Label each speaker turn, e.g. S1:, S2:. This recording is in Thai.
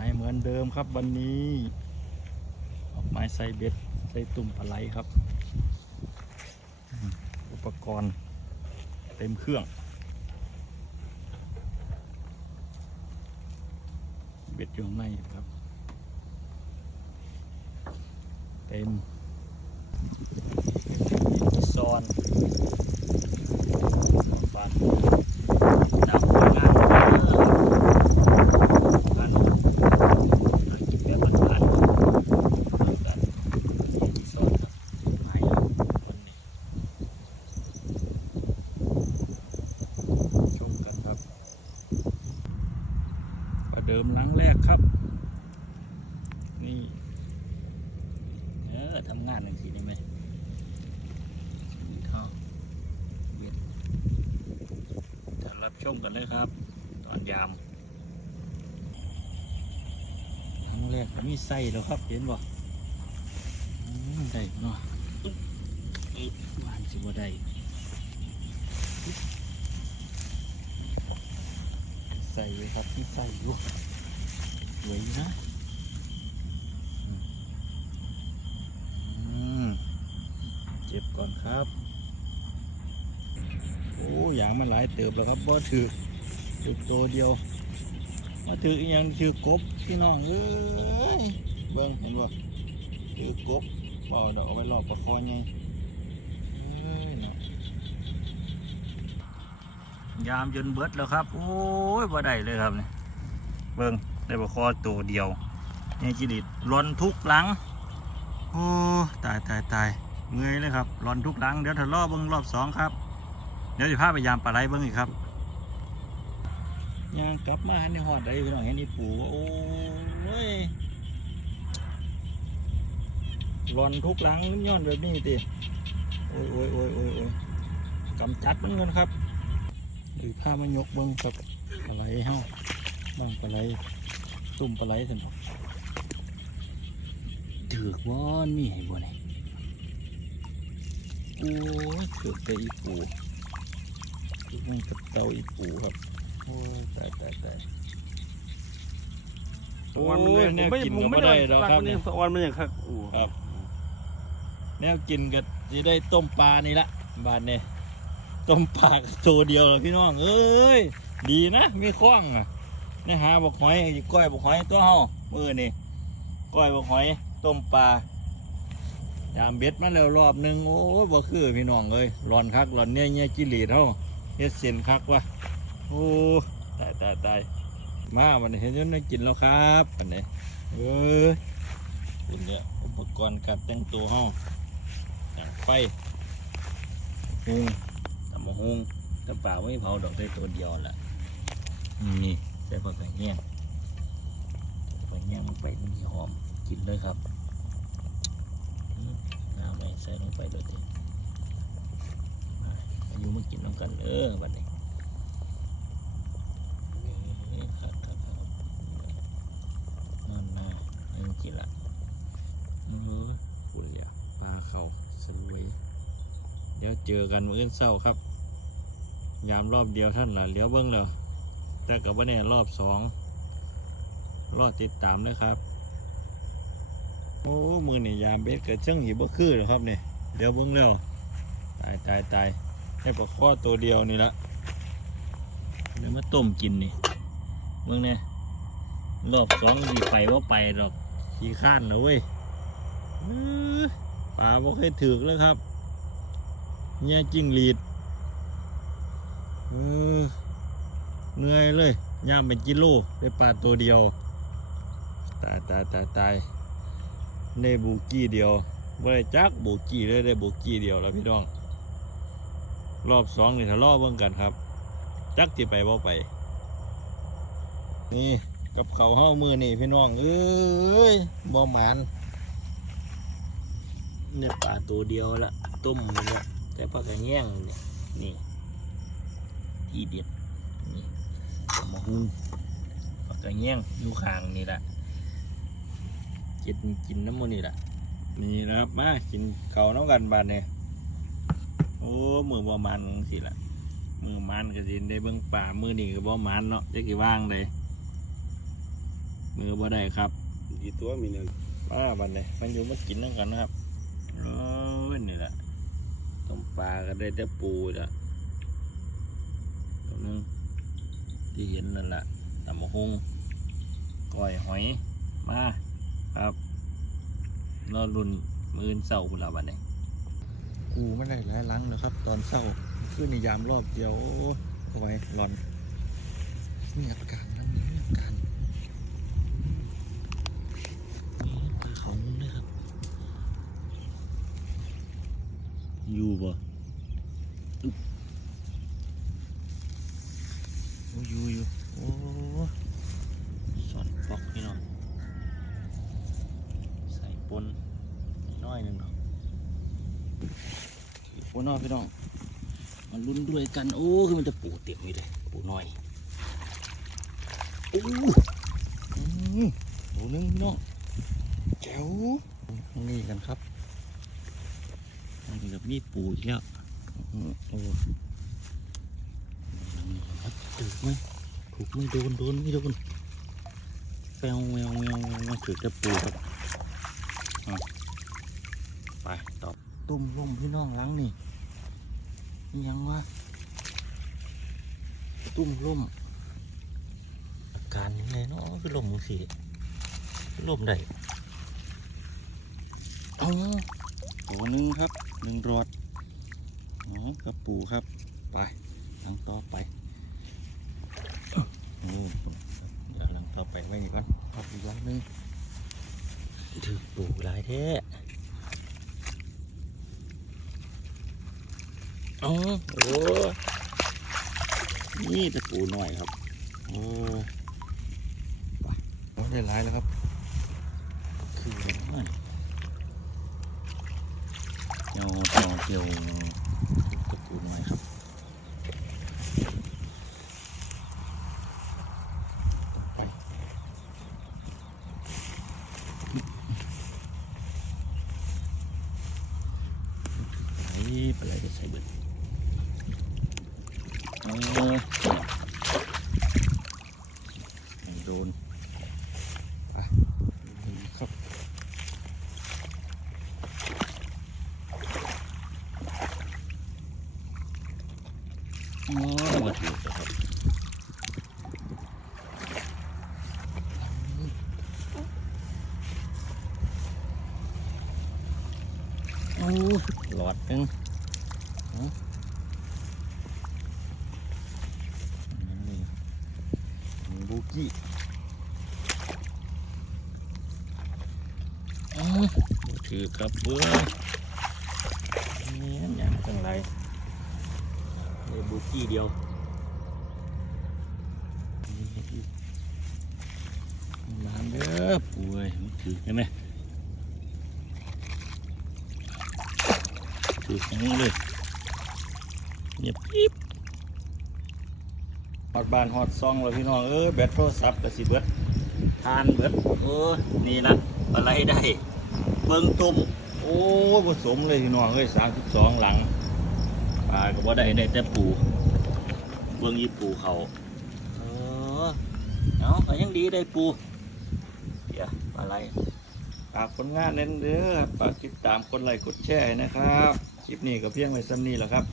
S1: ายเหมือนเดิมครับวันนี้ออกไม้ใส่เบ็ดใส่ตุ่มปลาไหลครับ อุปกรณ์เต็มเครื่อง เบ็ดอยู่ในครับ เต็มซอนบานดาวงานบานกินแบบบานๆกันซอนครับไม้คนนี้ชมกันครับ ประเดิมหลังแรกครับ นี่เออทำงานหนึ่งทีได้ไหมนี่ท่อเวียนจะรับชมกันเลยครับ ตอนยามหลังแรกมีไส้แล้วครับเห็นบ่ได้เนาะหวานสิบ่ได้ใส่ไว้ครับที่ใส่อยู่สวยนะอืมเจ็บ ก่อนครับ โอ้อย่างมันหลายเติบแล้วครับบ่ถือถือตัวเดียวมาถืออย่างถือกบพี่น้องเอ้ยเบิ่งเห็นบ่ถือกบบ่เอาดอกเอาไว้รอบประคอไงยามจนเบิดแล้วครับ โอ้ยบ่ได้เลยครับเนี่ยเบิ่งได้บคอตัวเดียวนี่จิริตร้อนทุกหลัง โอ้ ตายตายตาย เงยเลยครับร้อนทุกหลังเดี๋ยวถ้ารอบเบิ้งรอบสองครับ เดี๋ยวจะพาไปยามปลาไหลเบิ้งอีกครับย่างกลับมาในหอดได้พี่น้องเห็นนี่ปูโอ้ยร้อนทุกหลังย้อนแบบนี้ติโอ้ยโอ้ยโอ้ยโอ้ยโอ้ยกำจัดมันกันครับหรือพามายกเบิ้งกับปลาไหลเฮาบ้างปลาไหลตุ่มปลาไหลสินบอกถือกว่ามีให้บ่เนี่ ยโอ้ยเกิดแต่อีปูถือมันกับเตาอีปูครับ โอ้ยตายตายตาย
S2: สวรรค์มันเลย
S1: โอ้ยแนว
S2: ผมไม่
S1: กิน
S2: ผม
S1: ก็
S2: ไม่
S1: บ่ได้
S2: ได้
S1: ดอก
S2: รัก
S1: ครับ
S2: มันยังสวรรค์มันยังคักอู้
S1: ครับ แนวกินก็จะได้ต้มปลานี่ละบานเนี่ยต้มปลาก็ตัวเดียวเหรอพี่น้องเอ้ยดีนะมีคล้องอะนี่หาบอกหอยก้อยบอกหอยตัวเฮามือนี่ก้อยบอกหอยต้มปลา ยามเบ็ดมาแล้วรอบหนึ่งโอ้ยบ่คือพี่น้องเอ้ยร้อนคักร้อนเนี่ยเนี่ยจิหลีดเฮาเฮ็ดเส้นคักวะโอ้ตายตายตายมาวันนี้เห็นจนได้กินแล้วครับวันนี้เอ้ยเป็นเนี่ยอุปกรณ์การแต่งตัวห้องแต่งไฟหุงตำมะฮุงแต่ป่าไม่เผาดอกได้ตัวเดียวแหละนี่ใส่ผักกระเทียผักกระเทียมลงไปมันหอมกินเลยครับ ส่ลงไปเลยทีมาอายุมากินน้ำกันเออบัดนี้ครับครับครับนั่นนะนี่กินละเออคุณเหลียวปลาเขาสวยเดี๋ยวเจอกันมื้อเศร้าครับ ยามรอบเดียวท่านละเหลียวเบิ้งแล้วแต่กับว่าเนี่รอบสองรอดติดตามนะครับ โอ้มือนี่ยามเบ็ดเกิดเชิงหีบ่คือเหรอครับเนี่ยเดี๋ยวเบิ้งแล้วตายตายตายแค่ปลาข้อตัวเดียวนี่ละเดี๋ยวมาต้มกินนี่เบิ้งเนี่ยรอบสองดีไปว่าไปหรอกขี้ข้านนะเว้ยปลาบ่เคยถือกเลยครับเนี่ยจิ้งหรีดเออเหนื่อยเลยย่ามเป็นกิโลได้ปลาตัวเดียว ตายตายตายตาย ได้บูกี้เดียวบ่ได้จักบูกี้เลยได้บูกี้เดียวแล้วพี่น้อง รอบสองนี่ถ้ารอบเบิ่งกันครับ จักที่ไปบ่ไป นี่กับเขาวเฮ้ามือนี่พี่น้องเอ้ยบ่หมานเนี่ยปลาตัวเดียวละต้มเนี่ยแต่ปลากระแยงเนี่ยนี่ที่เด็ดนี่มะฮุงปลากระแยงอยู่ข้างนี่แหละ กินกินน้ำมันนี่แหละนี่นะครับมากินเขาวน้ำกันบานเนี่ยโอ้มือบ่หมันสิละมือหมันก็สิได้เบิ่งป่ามือนี่ก็บ่หมันเนาะจะกี่ว่างเลยมมือบ่ได้ครับ
S2: กี่ตัวมีเนี่ย
S1: มาบันเลยมันอยู่มากินนั่งกันนะครับโอ้ยนี่แหละต้มปลาก็ได้แต่ปูจ้ะตัวนึงที่เห็นนั่นแหละตำมะฮุงก้อยหอยมา ครับรอรุ่นมืออนเสาพุ่นละบันเลยกูไม่ได้หลายลังแล้วครับ ตอนเศร้าขึ้นในยามรอบเดียวเอาไว้หลอนนี่อาการนะนี่อาการนี่ปลาเขามุ้งเลยครับ อยู่บ่อึ๊บโอ้อยู่อยู่โอ้สอนปอกพี่น้องใส่ปนน้อยหนึ่งเนาะถือป นอยพี่น้อง มันลุ้นด้วยกัน โอ้คือมันจะปูเต็มอยู่เลยปูน้อยโอ้อืมปูหนึงพี่น้องแจ๋วตรงนี้กันครับอันนี้กับมีปูอีกแล้วโอ้ครับถูกไหมถูกไหมโดนโดนไม่โดนแปวแววแววแววถือจะปูครับไปต่อตุ่มลมพี่น้องล้างนี่ ยังวะตุ่มลมอาการนี้เลยเนาะคือลมมึงสิลมได้เอาตัวหนึ่งครับหนึ่งรอดอ๋อกระปูครับ ไปหลังต่อไปโอ้เดี๋ยวหลังต่อไปไว้นี่ก่อนครับอีกรอบหนึงถือปูหลายแท้ อ๋อโอ้นี่ตะปูหน่อยครับโอ้ไปโอ้ได้หลายแล้วครับ คือเด็กหน่อยเจียวเจียวเจียวตะปูหน่อยครับไปไปเลยจะใส่เบิดเอาไม่ โดนครับอ๋อมาถือครับโอ้หลอดนึงอ๋อนี่มีบุ กี้อ๋อมาถือครับเว้ยนี่อย่างจังไรเลยบุกี้เดียวน้ำเด้อป่วยมันถือใช่ไหมถืออย่างนี้เลยเงียบปิ๊บ ฮอดบ้านฮอดซองแล้วพี่น้องเออแบตโทรศัพท์กับสิเบิดทานเบิดเออนี่นะอะไรได้เบิ่งตุ่มโอ้ผสมเลยพี่น้องเอ้ยสามสิบสองหลังปลาก็บ่ได้ได้แต่ปูเบิ่งอีปูเขาเออเอาก็ยังดีได้ปูเดี๋ยวปลาไหลฝากผลงานเน้นเด้อฝากติดตามกดไลค์กดแชร์นะครับคลิปนี้ก็เพียงไว้ซ้ำนี้แหละครับ